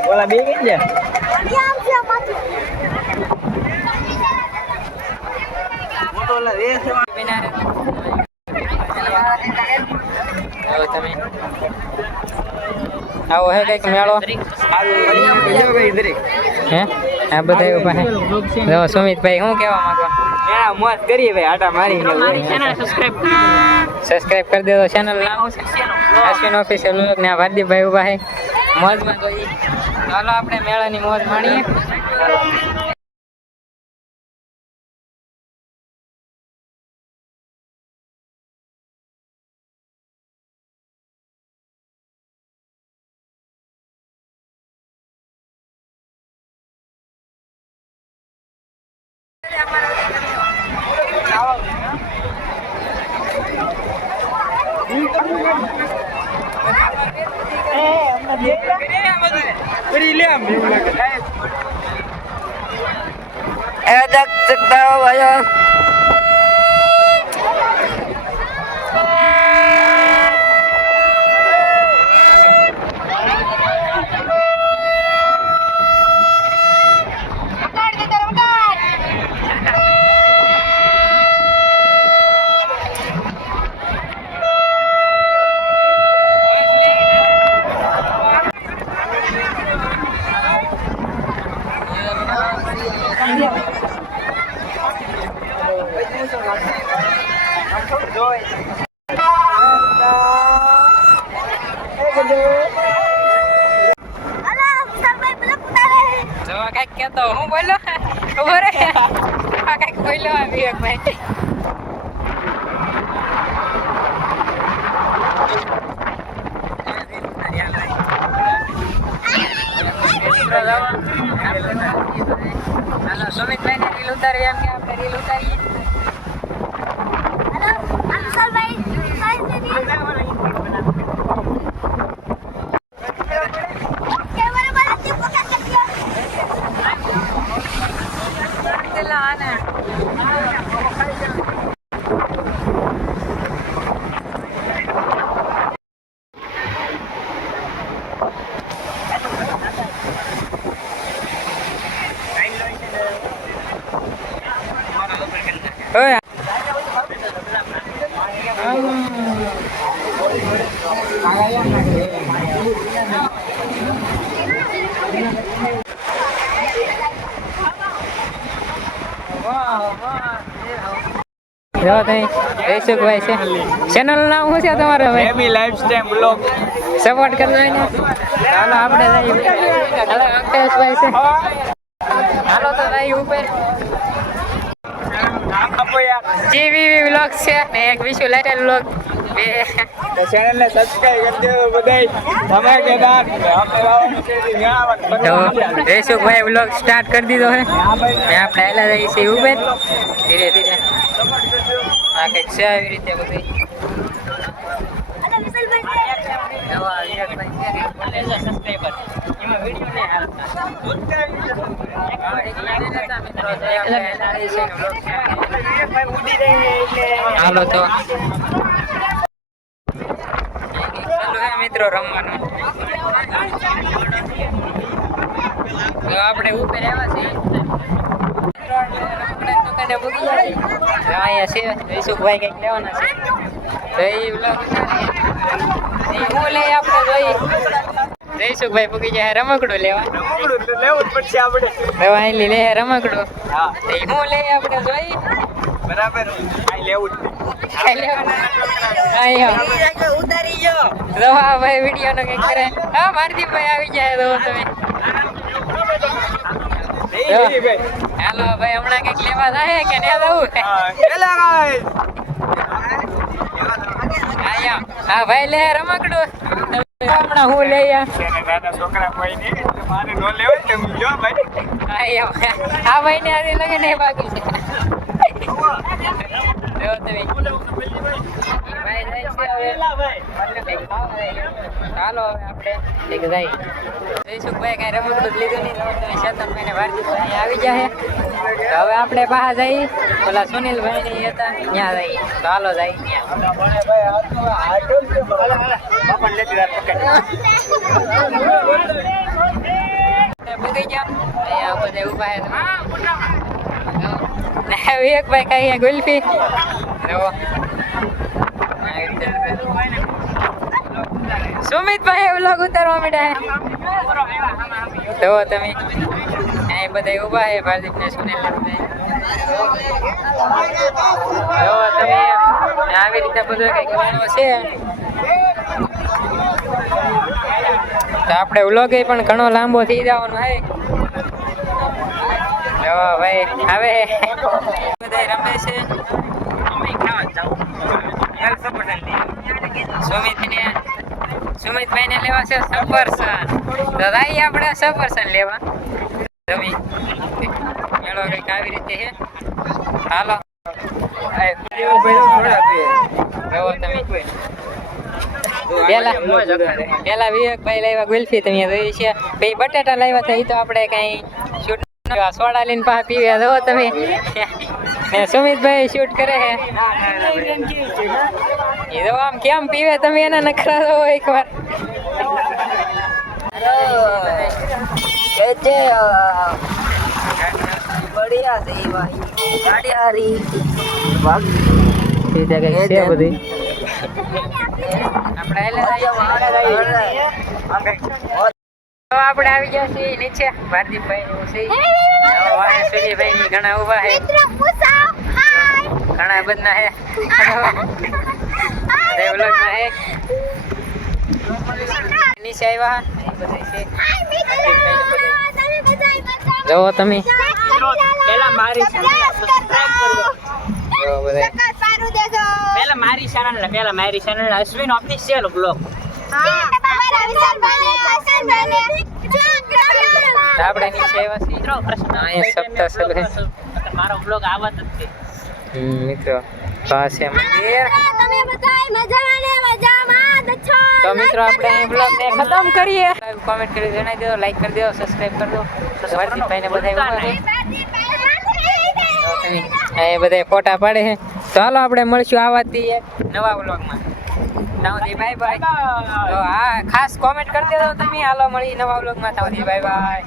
बोला बे गई है बोला रे से बिना તમે આવો હે કઈક મેળો હે આ બધા ઉભા હે જો સુમિતભાઈ હું કહેવા માંગો મેળા મોજ કરી ભાઈ આટા મારીને ચેનલ સબસ્ક્રાઇબ કરી દેજો ચેનલ નામ છે અશ્વિન ઓફિશિયલ વ્લોગ ને વાદીભાઈ ઉભા હે મોજમાં જોઈએ ચાલો આપણે મેળાની મોજ માણીએ देख सकता हो भैया तो हूँ बोलो बोले बोलो विवेक भाई हेलो सुमित भाई ने रील उतारी हम क्या आपने रील उतारी हेलो अंशल भाई ભાઈ છે ચેનલ નામ શું છે તમારે ભાઈ એમી લાઈફસ્ટાઈલ બ્લોગ સપોર્ટ કરજો ને ચાલો આપણે હાલો અંકેશભાઈ છે હાલો તો ભાઈ ઉપર જીવી વ્લોગ છે ને એક વિશુ લાઈટલ વ્લોગ બે ચેનલ ને સબસ્ક્રાઇબ કરી દેજો બધાય ધમાકેદાર તો રેશુભાઈ વ્લોગ સ્ટાર્ટ કરી દીધો છે ને આપણે આલા જઈએ છીએ ઉપર ધીરે ધીરે આ કંઈક છે આવી રીતે બધી હાલો તો મિત્રો મિત્રો રમવાનું. તો આપણે ઉપર આવ્યા છીએ દુકાને પૂગી જાય. અહીંયા છે જયસુખભાઈ કંઈક લેવાના છે તો એ વ્લોગ હું લઈ આપણે જોઈ. જયસુખભાઈ પૂગી જાય રમકડું લેવા. લેવું જ પડશે આપણે. દવા આલી લે રમકડું. હા હું લઈ આપણે જોઈ. બરાબર આ લેવું ઉતારી જો દવા ભાઈ વિડીયો નો કઈ કરે. હા મારદીપભાઈ આવી જાય તો તમે હાલો ભાઈ હમણાં કઈક લેવા થાય કે ને દઉં. હા ભાઈ લે રમકડું હમણાં હું લઈ નાના છોકરા કોઈ નહીં મારે નો લેવું તમે જો ભાઈ. આ ભાઈ ને આજે લગે નહીં બાકી છે. જો તમે ચાલો હવે આપણે એક જાય. જયસુખભાઈ કઈ રમકડું લીધું નહીં તમે શેતનભાઈ ને ભારતીભાઈ આવી જાય. હવે આપણે બહાર જઈએ ઓલા સુનિલભાઈ ને હતા ત્યાં જઈએ. ચાલો જઈએ બગી ગયા બધા ઉભા વિવેકભાઈ કઈ ગુલ્ફી સુમિતભાઈ વ્લોગ ઉતારવા માંડ્યા તો તમે અહીં બધા ઉભા છે ભારદીપ ને સુનિલ તમે આવી રીતે બધું કઈક છે. તો આપણે વ્લોગ પણ ઘણો લાંબો થઈ જવાનો છે. જો ભાઈ હવે બધા રમે છે. સુમિતભાઈ ને લેવા છે સફરસન. તો ભાઈ આપણે સફરસન લેવા તમે મેળો કઈક આવી રીતે છે. હાલો પેલા વિવેકભાઈ લાવ્યા ગુલ્ફી તમે જોઈ છે. ભાઈ બટાટા લાવ્યા હતા એ તો આપણે કઈ શૂટ સોડા લઈને પાછા પીવ્યા જો તમે. ને સુમિતભાઈ શૂટ કરે છે એ તો આમ કેમ પીવે તમે એના નખરા દો એકવાર. આપણે આવી ગયા છીએ નીચે ભારદીપભાઈ સૂર્યભાઈ ની ઘણા ઉભા છે ઘણા બધા હે નીચે આવ્યા જુઓ તમે પેલા મારી ચેનલ અશ્વિન ઓફિશિયલ બ્લોગ આપણે નીચે આવ્યા મારો બ્લોગ આવત જ છે મિત્રો પાસે મંદિર. તો મિત્રો આપણે અહીં બ્લોગ ને ખતમ કરીએ. કોમેન્ટ કરી જણાવી દો, લાઈક કરી દો, સબસ્ક્રાઇબ કરી દો. ભારદીપભાઈ ને બધા એ બધા ફોટા પાડે છે. તો હાલો આપણે મળશું આવાથી નવા બ્લોગમાં. Bye bye. તો હા ખાસ કોમેન્ટ કરી દેજો તમે. હાલો મળી નવા બ્લોગમાં. Bye bye.